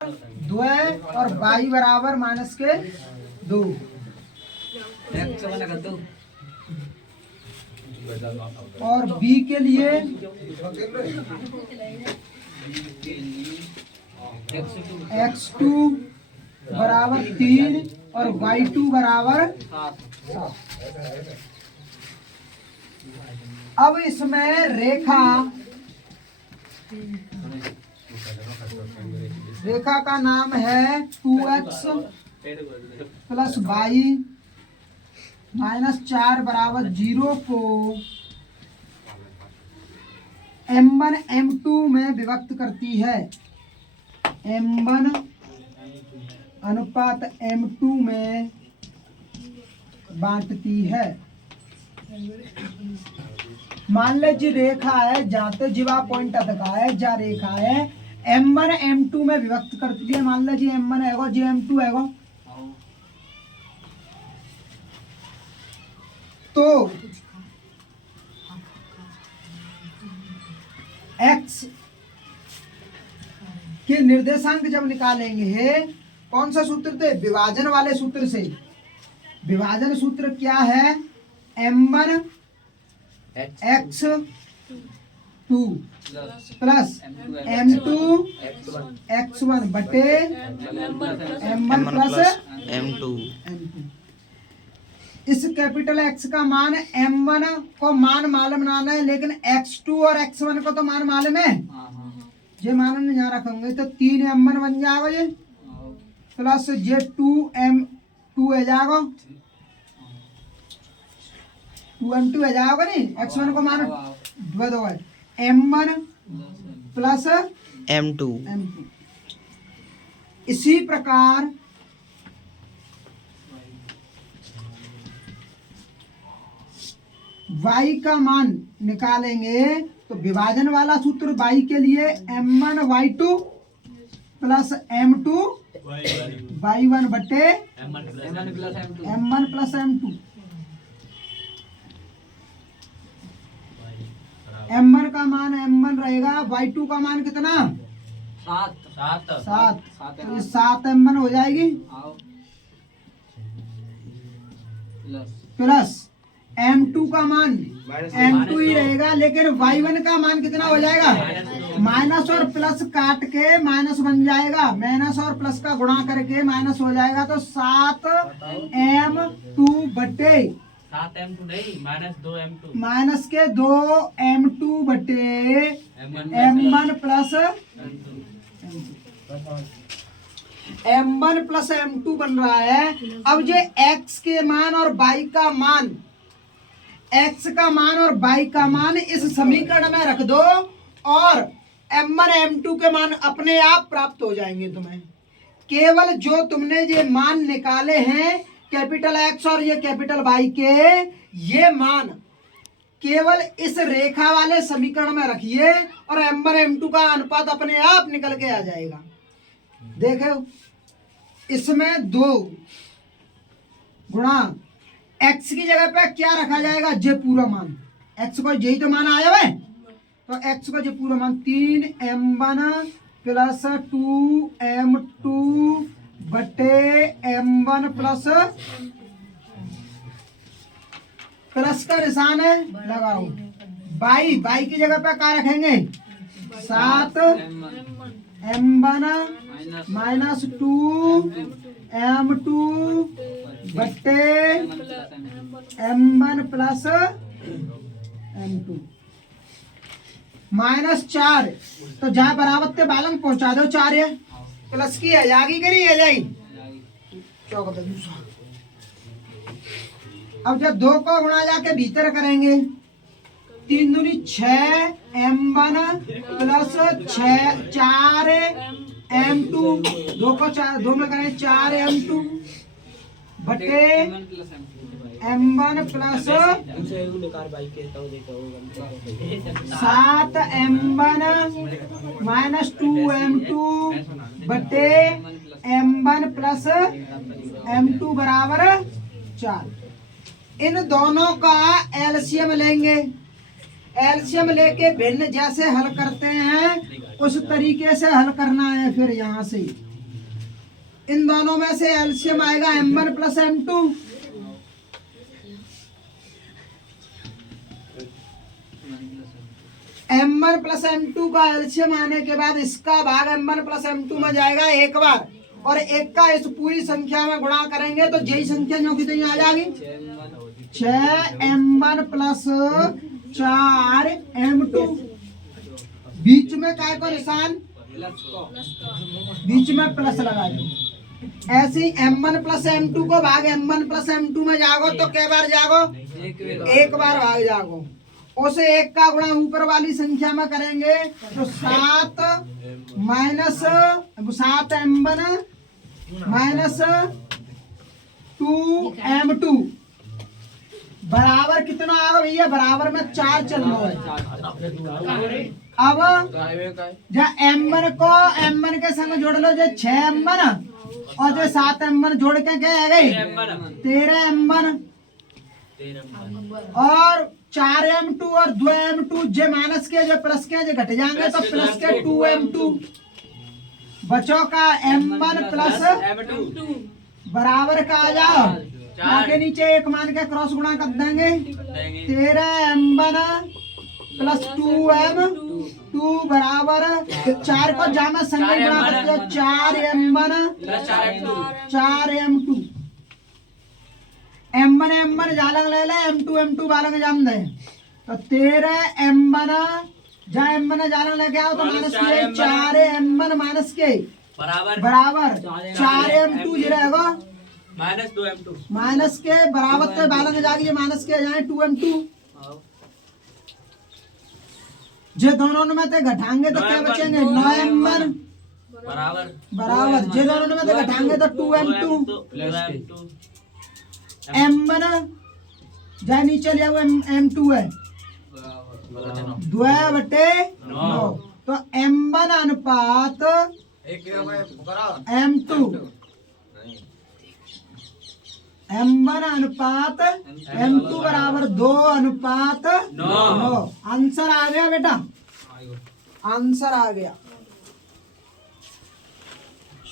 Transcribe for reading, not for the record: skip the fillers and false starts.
द्वय और बाई बराबर माइनस के 2। और बी के लिए x2 बराबर 3 और y2 बराबर 7। अब इसमें रेखा का नाम है 2x प्लस y माइनस 4 बराबर 0 को m1 m2 में विभक्त करती है। m1 अनुपात m2 में बांटती है। मान लीजिए रेखा है जाते जीवा पॉइंट अटका है जा रेखा है m1 m2 में विभक्त करती है। मान लीजिए m1 है जी m2 है तो x के निर्देशांक जब निकालेंगे कौन सा सूत्र थे? विभाजन वाले सूत्र से। विभाजन सूत्र क्या है? m1 x2 plus m2 x1 बटे m1 प्लस m2। इस कैपिटल X का मान m1 को मान मालूम ना है, लेकिन x2 और x1 को तो मान मालूम है। ये मान यहाँ रखेंगे तो 3m1 बन जाएगा ये प्लस ये 2m2 है जाएगा 2m2 है जाएगा नहीं। x1 को मान दो है m1 प्लस m2। इसी प्रकार y का मान निकालेंगे तो विभाजन वाला सूत्र y के लिए m1 y2 plus m2 y1 बटे m1 प्लस m2। m1 का मान m1 रहेगा, y2 का मान कितना? 7। तो ये 7 m1 हो जाएगी प्लस m2 का मान m2 ही रहेगा, लेकिन y1 का मान कितना हो जाएगा? माइनस और प्लस काट के माइनस बन जाएगा, माइनस और प्लस का गुणा करके माइनस हो जाएगा। तो 7m2 बटे 7m2 नहीं माइनस के 2m2 बटे m1 plus m1 plus m2 बन रहा है। अब ये x के मान और y का मान, x का मान और y का मान इस समीकरण में रख दो और m1 m2 के मान अपने आप प्राप्त हो जाएंगे तुम्हें। केवल जो तुमने ये मान निकाले हैं कैपिटल X और ये कैपिटल Y के, ये मान केवल इस रेखा वाले समीकरण में रखिए और m1 m2 का अनुपात अपने आप निकल के आ जाएगा। देखो इसमें 2 गुणा x की जगह पे क्या रखा जाएगा? जे पूरा मान, x को यही तो मान आया है तो x को जे पूरा मान 3m1 प्लस 2m2 बटे m1 प्लस का निशान है लगाओ। y की जगह पे क्या रखेंगे? 7m1 माइनस 2m2 बटे m1 प्लस m2 माइनस 4। तो जहाँ बराबर थे बालन पहुंचा दो 4 है प्लस की है जागी करी है जाई चौक। अब जब 2 को गुणा जाके भीतर करेंगे 3 दूनी 6 m1 प्लस 4 m2 2 को 4 2 में करें 4 m2 बटे m1 plus 7 m1 minus 2m2 बटे m1 प्लस m2 बराबर 4। इन दोनों का एलसीएम लेंगे। एलसीएम लेके भिन्न जैसे हल करते हैं उस तरीके से हल करना है। फिर यहाँ से इन दोनों में से एलसीएम आएगा m1 plus m2। m1 plus m2 का एलसीएम आने के बाद इसका भाग m1 प्लस m2 में जाएगा एक बार, और एक का इस पूरी संख्या में गुणा करेंगे तो यही संख्या जो की तही आ जाएगी 6m1 प्लस 4m2। बीच में काय को निशान, बीच में प्लस लगा दो। ऐसे ही m1 प्लस m2 को भाग m1 प्लस m2 में जागो तो कै बार जागो, एक बार भाग जागो। उसे एक का गुणा ऊपर वाली संख्या में करेंगे तो 7 माइनस 7m1 माइनस 2m2 बराबर कितना आएगा भैया, बराबर में 4 चल रहा है। अब जब m1 को m1 के संग जोड़ लो, जो 6m1 और जो 7m1 जोड़ के क्या आ गई 13m1 और 4m2 और 2m2 जो माइनस के जो प्लस के जो घट जाएंगे तो प्लस के 2m2 बचो का m1 प्लस बराबर का आ जाओ, आगे नीचे एक मान के क्रॉस गुणा कर देंगे 13m1 प्लस 2m2 बराबर 4 को जामा संग गुणा करते हो 4m1 4m2 m1 जालंग ले ले m2 बालंग जाम दे तो 13m1 जहाँ m1 जालंग लेके आओ तो माइनस के 4m1 माइनस के बराबर 4m2 जो रहेगा माइनस 2m2 माइनस के बराबर तो बालंग जाएगी माइनस के जाए 2m2 जे दोनों में ते घटाएंगे तो क्या बचेंगे 9m1 बराबर जे दोनों में ते घटाएंगे तो 2m2 m1 जहाँ नीचे लिया हुआ m2 है 2/9 तो m1 अनुपात m2 m1 अनुपात m2 बराबर 2/9। आंसर आ गया बेटा, आंसर आ गया।